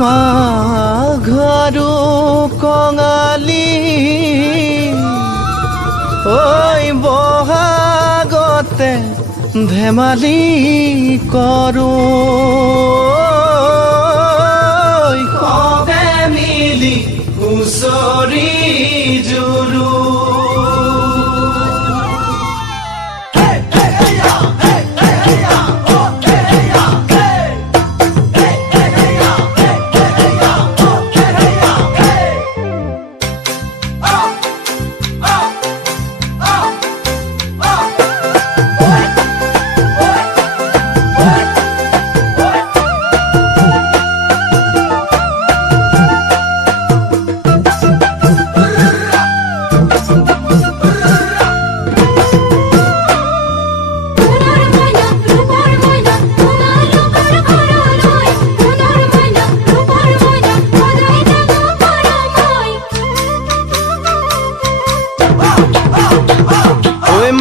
মাঘৰো কঙালী ঐ বহাগতে ধেমালি কৰোঁ সবে মিলি হুঁচৰি জুৰো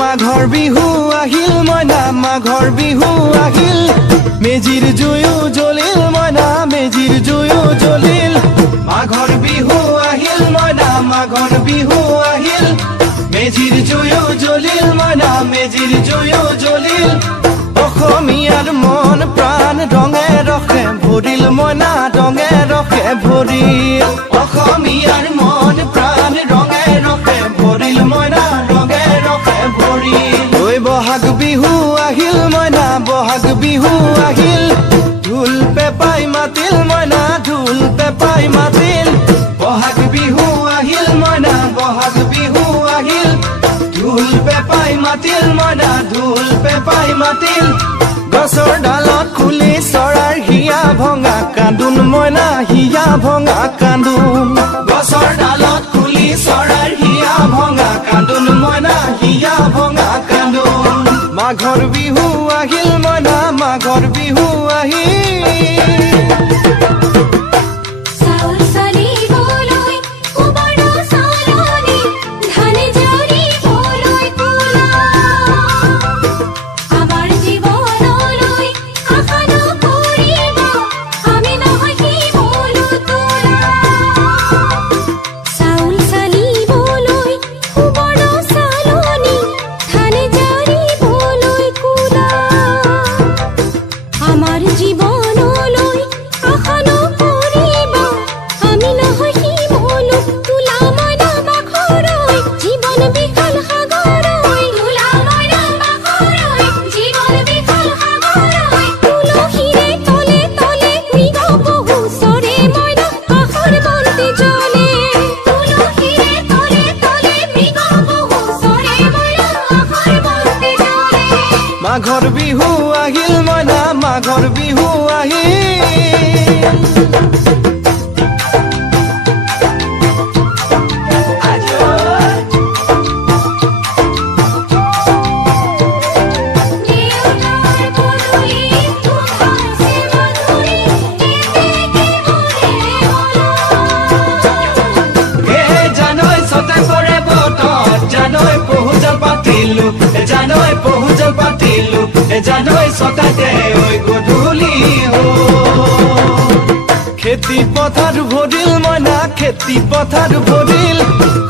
মাঘৰ বিহু আহিল মইনা মাঘৰ বিহু আহিল মেজিৰ জুয়ো জ্বলিল মইনা মেজিৰ জুয়ো জ্বলিল মাঘৰ বিহু আহিল মইনা মাঘৰ বিহু আহিল মেজিৰ জুয়ো জ্বলিল মইনা মেজিৰ জুয়ো জ্বলিল অসমীয়াৰ মন প্ৰাণ ৰঙে ৰখে ভৰিল মইনা ৰঙে ৰখে ভৰিল অসমীয়াৰ মন প্ৰাণ ৰঙে ৰখে ভৰিল মইনা ৰঙে ৰখে ভৰিল ঐ বহাগ বিহু আহিল মইনা বহাগ বিহু আহিল ঢোল পেপাই মাতিল মইনা ঢোল পেপাই মাতিল বহাগ বিহু আহিল মইনা বহাগ বিহু আহিল ঢোল পেপাই মাতিল মইনা ঢোল পেপাই মাতিল গছৰ ডালত খুলি চৰাৰ হিয়া ভঙা কান্দোন মইনা হিয়া ভঙা কান্দোন গছৰ ডালত খুলি চৰাৰ হিয়া ভঙা কান্দোন মইনা হিয়া ভঙা কান্দোন মাঘৰ বিহু আহিল মইনা মাঘৰ বিহু আহিল মাঘৰ বিহু আহিল মইনা মাঘৰ বিহু আহিল জানৈ সতাতে ওই গধূলি খেতি পথাৰ ভৰিল মইনা খেতি পথাৰ ভৰিল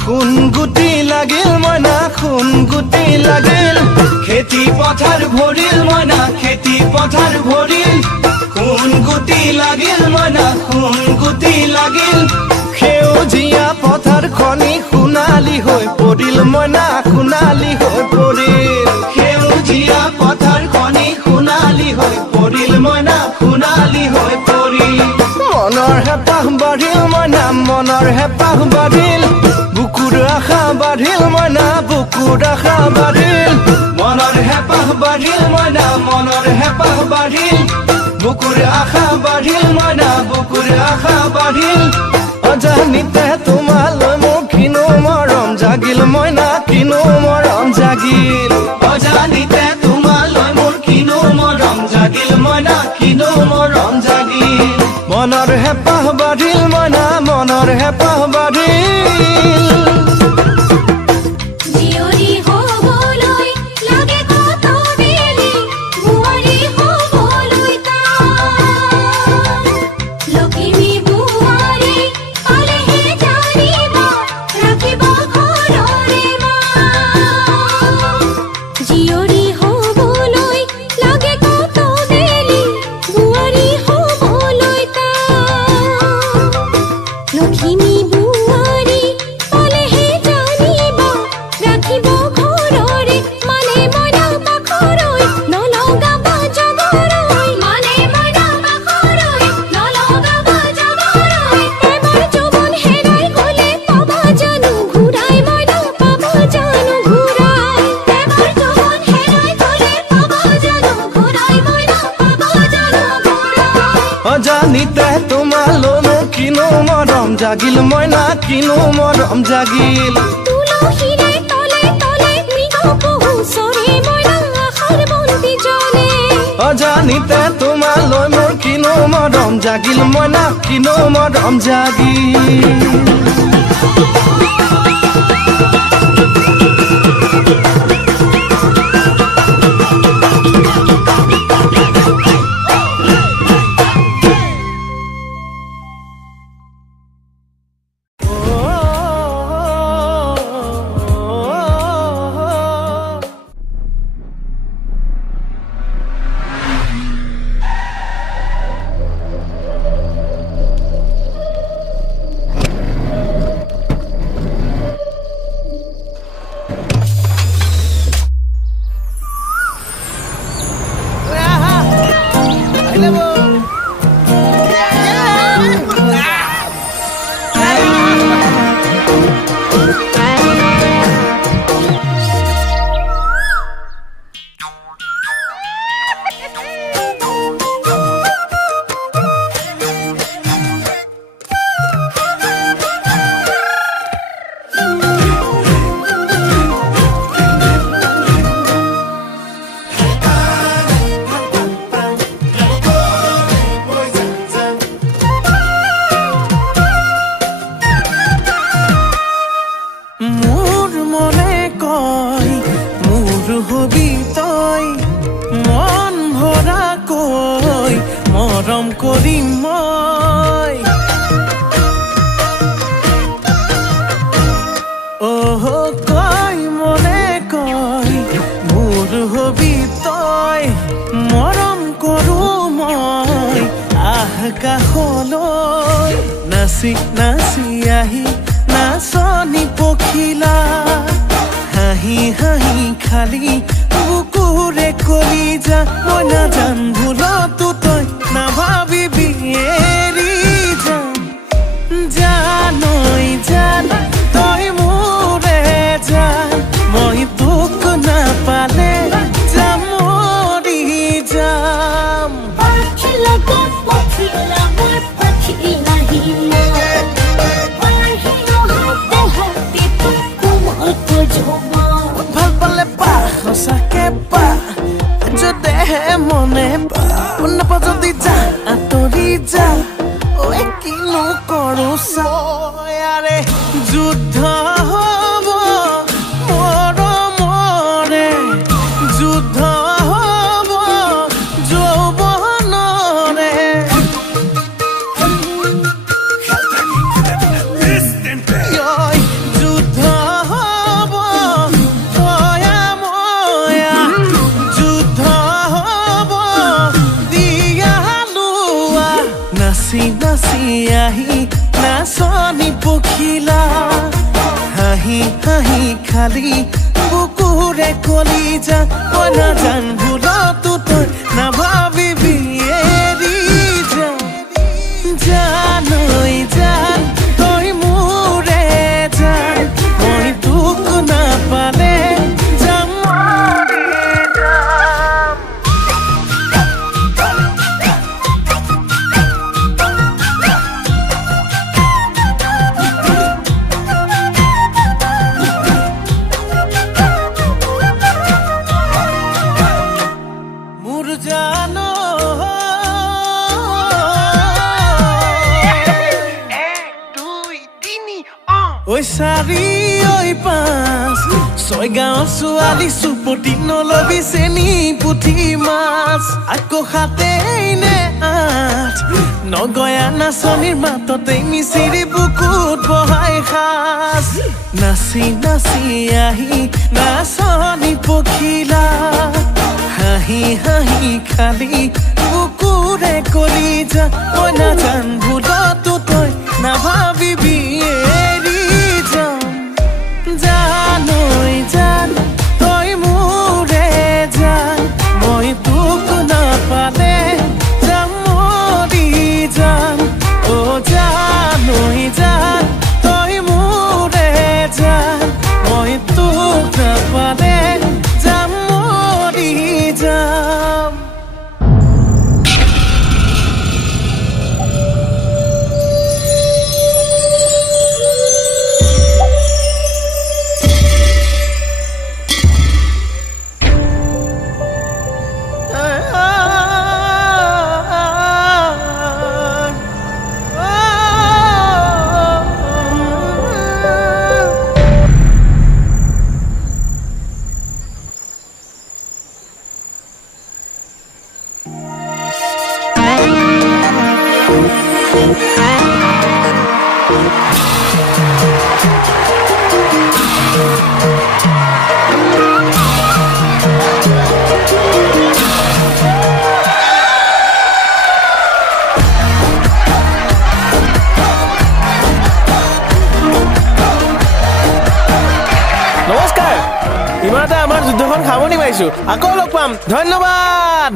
খুন গুটি লাগিল মইনা খুন গুটি লাগিল খেতি পথাৰ ভৰিল মইনা খেতি পথাৰ ভৰিল খুন গুটি লাগিল মইনা খুন গুটি লাগিল সেউজীয়া পথাৰ খনি সোণালী হৈ পৰিল মইনা সোণালী হৈ পৰিল সেউজীয়া পথাৰ খনি সোণালী হৈ পৰিল মইনা সোণালী হৈ পৰিল মনৰ হেঁপাহ বাঢ়িল মইনা মনৰ হেঁপাহ বাঢ়িল বুকুৰ আশা বাঢ়িল মইনা বুকুৰ আশা বাঢ়িল মনৰ হেঁপাহ বাঢ়িল মইনা মনৰ হেঁপাহ বাঢ়িল বুকুৰ আশা বাঢ়িল মইনা বুকুৰ আশা বাঢ়িল অজানিতে তোমালৈ মোৰ কিনো মৰম জাগিল মইনা কিনো মৰম জাগিল অজানিতে তোমালৈ মোৰ কিনো মৰম জাগিল মইনা কিনো মৰম জাগিল মনৰ হেঁপাহ বাঢ়িল মইনা মনৰ হেঁপাহ বাঢ়িল Give me অজানিতে তোমালৈ কিনো মৰম জাগিল মইনা কিনো মৰম জাগিল তুলসীৰে তলে তলে মৃগ পহু চৰে মইনা আশাৰ বন্তি জ্বলে অজানিতে তোমালৈ মোৰ কিনো মৰম জাগিল মইনা কিনো মৰম জাগিল নাচি নাচি আহি নাচনি পখিলা হাঁহি হাঁহি খালি বুকুৰে কলিজা মই নাজান ভুলতো তই নাভাবিবি এৰি যাম জানৈ জান তই মোৰে জান মই তোক নাপালে যাম মৰি যাম ভাল পালে পা সঁচাকে পা যদিহে মনে পা নাপা যদি যা আঁতৰি যা ঐ কিনো কৰো চাৰে যুদ্ধ হব মৰমৰে যুদ্ধ হব যৌৱনৰে যুদ্ধ হব তয়া ময়া যুদ্ধ হব দিয়া লোৱা নাচি নাচি আহি নাচনি পখিলা হাঁহি হাঁহি খালি বুকুৰে কলিজা মই নাজান ভুলতো তই নাভাবিবি এৰি যাম জানৈ জান তই মোৰে জান মই তোক নাপালে যাম মৰি যাম মোৰ জানো ঐ চাৰি ঐ পাঁচ ছয় গাঁৱৰ ছোৱালী চুপতি নলবি চেনি পুঠি মাছ আকৌ সাতেই নে আঠ নগয়া নাচনিৰ মাততে মিচিৰি বুকুত বহাই সাজ নাচি নাচি আহি নাচনি পখিলা হাঁহি হাঁহি খালি বুকুৰে কলিজা মই নাজান ভুলতো তই নাভাবিবি এৰি যাম জানৈ জান তই মোৰে জান মই তোক নাপালে যাম মৰি যাম অ জানৈ জান তই মোৰে জান মই তোক নাপালে যাম মৰি যাম নমস্কাৰ ইমানতে আমাৰ যুদ্ধখন সামৰণি মাৰিছো আকৌ লগ পাম ধন্যবাদ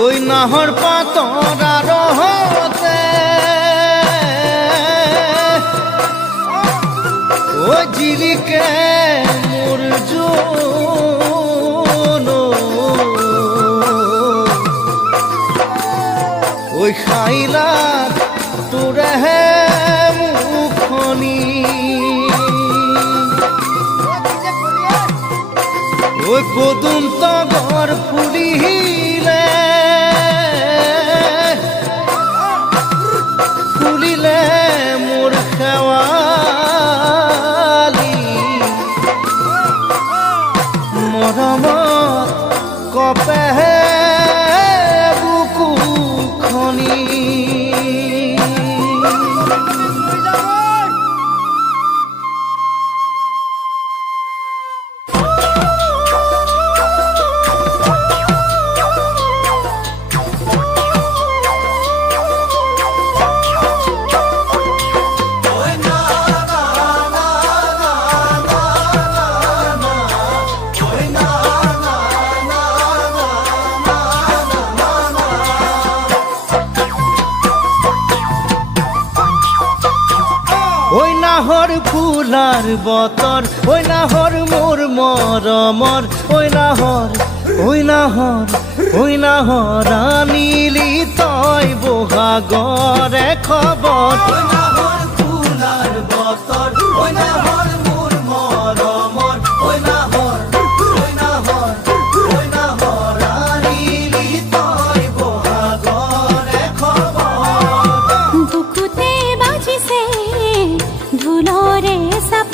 ওই নাহর পাতরা রহতে ও জিরিকে মোর জোনো ওই খাইলা তোরে হে মুখনি ওই পদুম তগর ফুলিলে ফুলিলে মোর খেৱালি মৰমত কপেহে বুকুখনি ওই নাহর ফুলার বতর ওই নাহর মোর মরমর ওই নাহর ওই নাহর ওই নাহর আনিলি তই বহাগরে খবর ওই নাহর ফুলার বতর ওই নাহর মোর মরমর ওই নাহর ওই নাহর ওই নাহর আনিলি তই বহাগরে খবর বুকুতে বাজিছে ধুলরে সাপ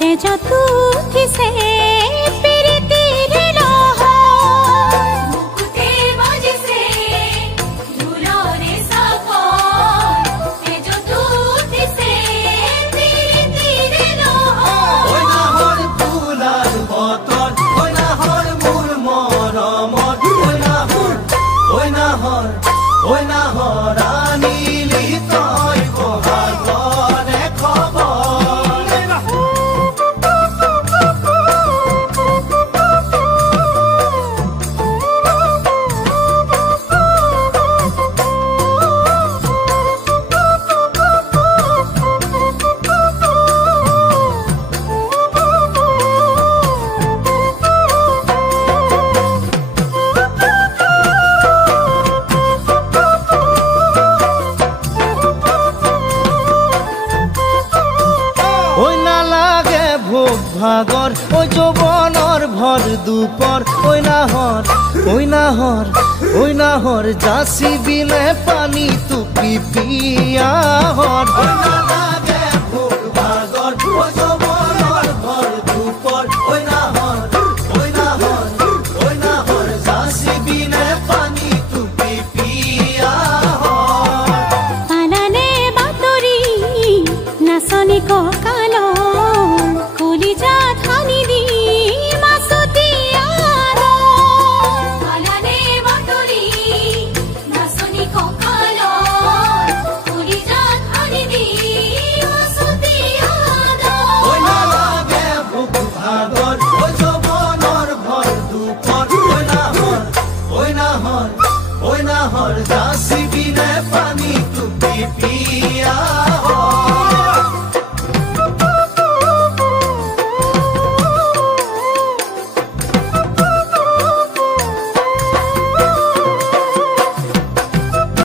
তেজ তুঠিছে পিৰিতিৰে লহৰ বুকুতে বাজিছে ধুলৰে সাপ তেজ তুঠিছে পিৰিতিৰে লহৰ ওই নাহর ফুলার বতর ওই নাহর মোর মরমর ওই নাহর ওই নাহর ওই নাহর আনিলি তই বহাগরে খবর ওই না লাগে ভোগ ভাগর ওই যৌবনের ভর দুপর ওই নাহর ওই নাহর ওই নাহর যাসি বিলে পানি তুপি পিয়াহর ওই না লাগে ভোগ ভাগর ওই যৌবনের ভর দুপর ওই নাহর ওই নাহর ওই নাহর যাসি বিলে পানি তুপি পিয়াহর পালানে বাতৰি নাচনি ককাল কলিজা ধানি দি মাছতি পালানে বাতৰি নাচনি ককাল কলিজা ধানি দি মাছতি ওই না লাগে ভোগ ভাগর ওই যৌবনের ভর দুপর ওই নাহর ওই নাহর ওই নাহর যাসি বিনে পানি তুপি পিয়াহর